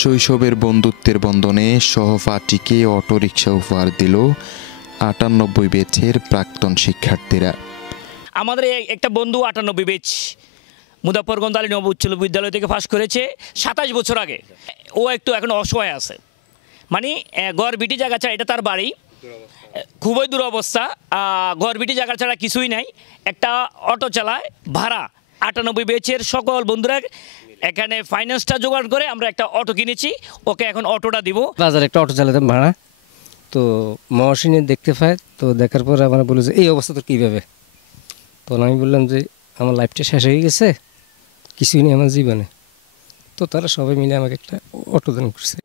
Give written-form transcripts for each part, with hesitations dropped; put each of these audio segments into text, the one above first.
শৈশবের বন্ধুত্বের বন্ধনে সহপাঠীকে অটোরিকশা উপহার দিল ৯৮ ব্যাচের প্রাক্তন শিক্ষার্থীরা। আমাদের একটা বন্ধু ৯৮ ব্যাচ মুজাফফরগঞ্জ আলী নব উচ্চ বিদ্যালয় থেকে পাশ করেছে ২৭ বছর আগে। ও একটু এখন অসহায় আছে, মানে ঘর বিটি জায়গা ছাড়া, এটা তার বাড়ি, খুবই দুরবস্থা। ঘর বিটি জায়গা ছাড়া কিছুই নাই, একটা অটো চালায় ভাড়া। ৯৮ ব্যাচের সকল বন্ধুরা এখানে ফাইন্যান্সটা জোগাড় করে আমরা একটা অটো কিনেছি, ওকে এখন অটোটা দিব। বাজারে একটা অটো চালাতাম ভাড়া, তো মহাসিনে দেখতে পাই, তো দেখার পরে আমার বলে যে এই অবস্থা তো কীভাবে। তখন আমি বললাম যে আমার লাইফটা শেষ হয়ে গেছে, কিছুই নেই আমার জীবনে। তো তারা সবাই মিলে আমাকে একটা অটো দান করছে।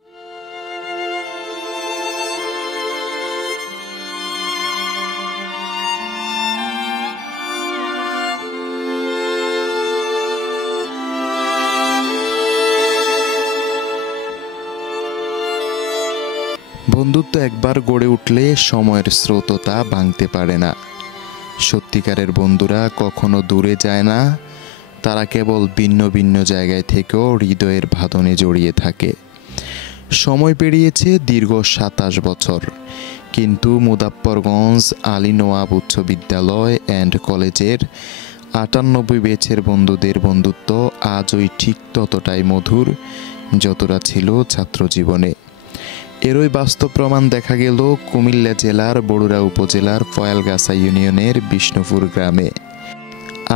বন্ধুত্ব একবার গড়ে উঠলে সময়ের স্রোত তা ভাঙতে পারে না। সত্যিকারের বন্ধুরা কখনো দূরে যায় না, তারা কেবল ভিন্ন ভিন্ন জায়গায় থেকেও হৃদয়ের বাঁধনে জড়িয়ে থাকে। সময় পেরিয়েছে দীর্ঘ ২৭ বছর, কিন্তু মুজাফফরগঞ্জ আলী নওয়াব উচ্চ বিদ্যালয় অ্যান্ড কলেজের ৯৮ ব্যাচের বন্ধুদের বন্ধুত্ব আজই ঠিক ততটাই মধুর যতটা ছিল ছাত্র জীবনে। এরই বাস্তব প্রমাণ দেখা গেল কুমিল্লা জেলার বরুড়া উপজেলার ফয়ালগাছা ইউনিয়নের বিষ্ণুপুর গ্রামে।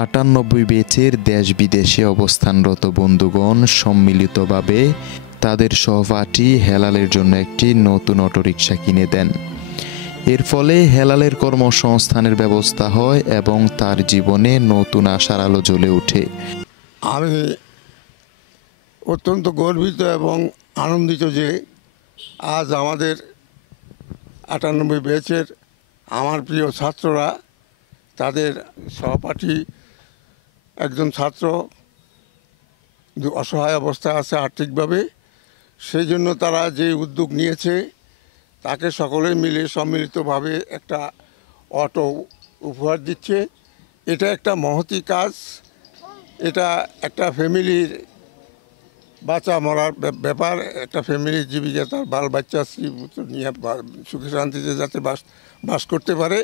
৯৮ ব্যাচের দেশ বিদেশে অবস্থানরত বন্ধুগণ সম্মিলিতভাবে তাদের সহপাঠী হেলালের জন্য একটি নতুন অটোরিকশা কিনে দেন। এর ফলে হেলালের কর্মসংস্থানের ব্যবস্থা হয় এবং তার জীবনে নতুন আশার আলো জ্বলে ওঠে। আমি অত্যন্ত গর্বিত এবং আনন্দিত যে আজ আমাদের ৯৮ ব্যাচের আমার প্রিয় ছাত্ররা, তাদের সহপাঠী একজন ছাত্র অসহায় অবস্থায় আছে আর্থিকভাবে, সেই জন্য তারা যে উদ্যোগ নিয়েছে তাকে সকলে মিলে সম্মিলিতভাবে একটা অটো উপহার দিচ্ছে। এটা একটা মহতি কাজ, এটা একটা ফ্যামিলির বাঁচা মরার ব্যাপার। একটা ফ্যামিলির জীবিকা, তার বাল বাচ্চা স্ত্রী নিয়ে সুখে শান্তিতে যাতে বাস করতে পারে,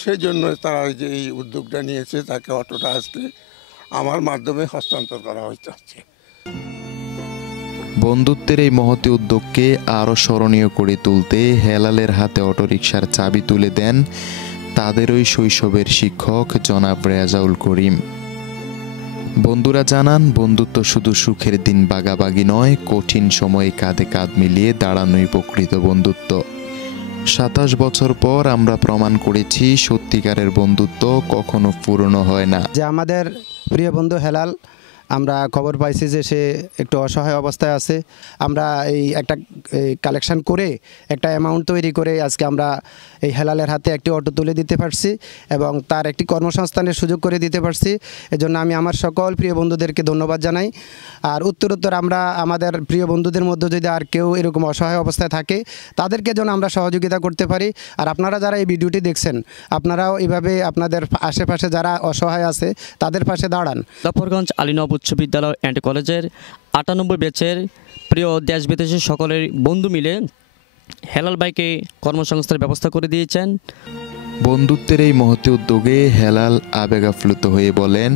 সেই জন্য তারা যে এই উদ্যোগটা নিয়েছে, তাকে অটোটা আজকে আমার মাধ্যমে হস্তান্তর করা হচ্ছে। বন্ধুত্বের এই মহতী উদ্যোগকে আরও স্মরণীয় করে তুলতে হেলালের হাতে অটোরিকশার চাবি তুলে দেন তাদেরই শৈশবের শিক্ষক জনাব রেজাউল করিম। বন্ধুরা জানান, বন্ধুত্ব শুধু সুখের দিন বাগাবাগি নয়, কঠিন সময়ে কাঁধে কাঁধ মিলিয়ে দাঁড়ানোই প্রকৃত বন্ধুত্ব। ২৭ বছর পর আমরা প্রমাণ করেছি সত্যিকারের বন্ধুত্ব কখনো পুরনো হয় না। যে আমাদের প্রিয় বন্ধু হেলাল, আমরা খবর পাইছি যে সে একটু অসহায় অবস্থায় আছে। আমরা এই একটা কালেকশন করে একটা অ্যামাউন্ট তৈরি করে আজকে আমরা এই হেলালের হাতে একটি অটো তুলে দিতে পারছি এবং তার একটি কর্মসংস্থানের সুযোগ করে দিতে পারছি। এজন্য আমি আমার সকল প্রিয় বন্ধুদেরকে ধন্যবাদ জানাই। আর উত্তরোত্তর আমরা আমাদের প্রিয় বন্ধুদের মধ্যে যদি আর কেউ এরকম অসহায় অবস্থায় থাকে, তাদেরকে যেন আমরা সহযোগিতা করতে পারি। আর আপনারা যারা এই ভিডিওটি দেখছেন, আপনারাও এইভাবে আপনাদের আশেপাশে যারা অসহায় আছে তাদের পাশে দাঁড়ান। মুজাফফরগঞ্জ আলী নওয়াব উচ্চ বিদ্যালয় অ্যান্ড কলেজের ৯৮ ব্যাচের প্রিয় দেশ বিদেশের সকলের বন্ধু মিলে হেলাল ভাইকে কর্মসংস্থানের ব্যবস্থা করে দিয়েছেন। বন্ধুত্বের এই মহতী উদ্যোগে হেলাল আবেগাপ্লুত হয়ে বলেন,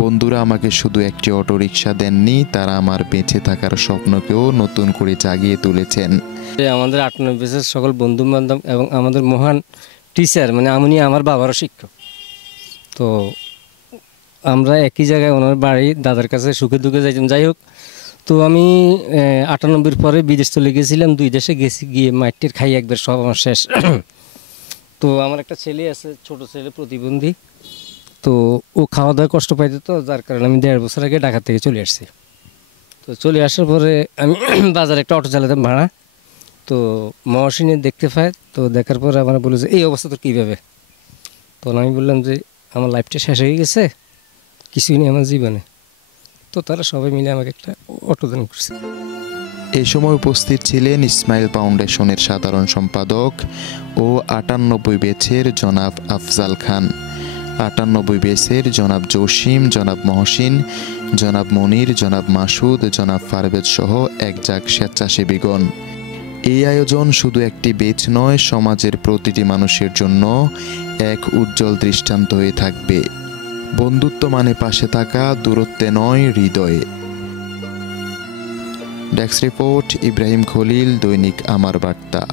বন্ধুরা আমাকে শুধু একটি অটোরিকশা দেননি, তারা আমার বেঁচে থাকার স্বপ্নকেও নতুন করে জাগিয়ে তুলেছেন। আমাদের ৯৮ ব্যাচের সকল বন্ধু বান্ধব এবং আমাদের মহান টিচার, মানে আমি আমার বাবারও শিক্ষক, তো আমরা একই জায়গায় ওনার বাড়ি দাদার কাছে সুখে দুঃখে যাইতাম। যাই হোক, তো আমি ৯৮ পরে বিদেশ চলে গেছিলাম, 2 দেশে গেছি, গিয়ে মাটির খাই একবার সব আমার শেষ। তো আমার একটা ছেলে আছে, ছোট ছেলে, প্রতিবন্ধী, তো ও খাওয়া দাওয়া কষ্ট পাইতো, তো যার কারণে আমি 1.5 বছর আগে ঢাকা থেকে চলে আসছি। তো চলে আসার পরে আমি বাজারে একটা অটো চালাতাম ভাড়া, তো মহাসিনে দেখতে পাই, তো দেখার পরে আমার বলে যে এই অবস্থা তো কীভাবে। তখন আমি বললাম যে আমার লাইফটা শেষ হয়ে গেছে, কিছুই নেই আমার জীবনে। তো তারা সবাই মিলে আমাকে একটা অটো দান করছে। এ সময় উপস্থিত ছিলেন ইসমাইল ফাউন্ডেশনের সাধারণ সম্পাদক ও ৯৮ ব্যাচের জনাব আফজাল খান, 98 বেসের জনাব জসিম, জনাব মহসিন, জনাব মনির, জনাব মাসুদ, জনাব পারভেজ সহ একজাক স্বেচ্ছাসেবীগণ। এই আয়োজন শুধু একটি বেচ নয়, সমাজের প্রতিটি মানুষের জন্য এক উজ্জ্বল দৃষ্টান্ত হয়ে থাকবে। বন্ধুত্ব মানে পাশে থাকা, দূরত্বে নয়, হৃদয়ে। ডেস্ক রিপোর্ট, ইব্রাহিম খলিল, দৈনিক আমার বার্তা।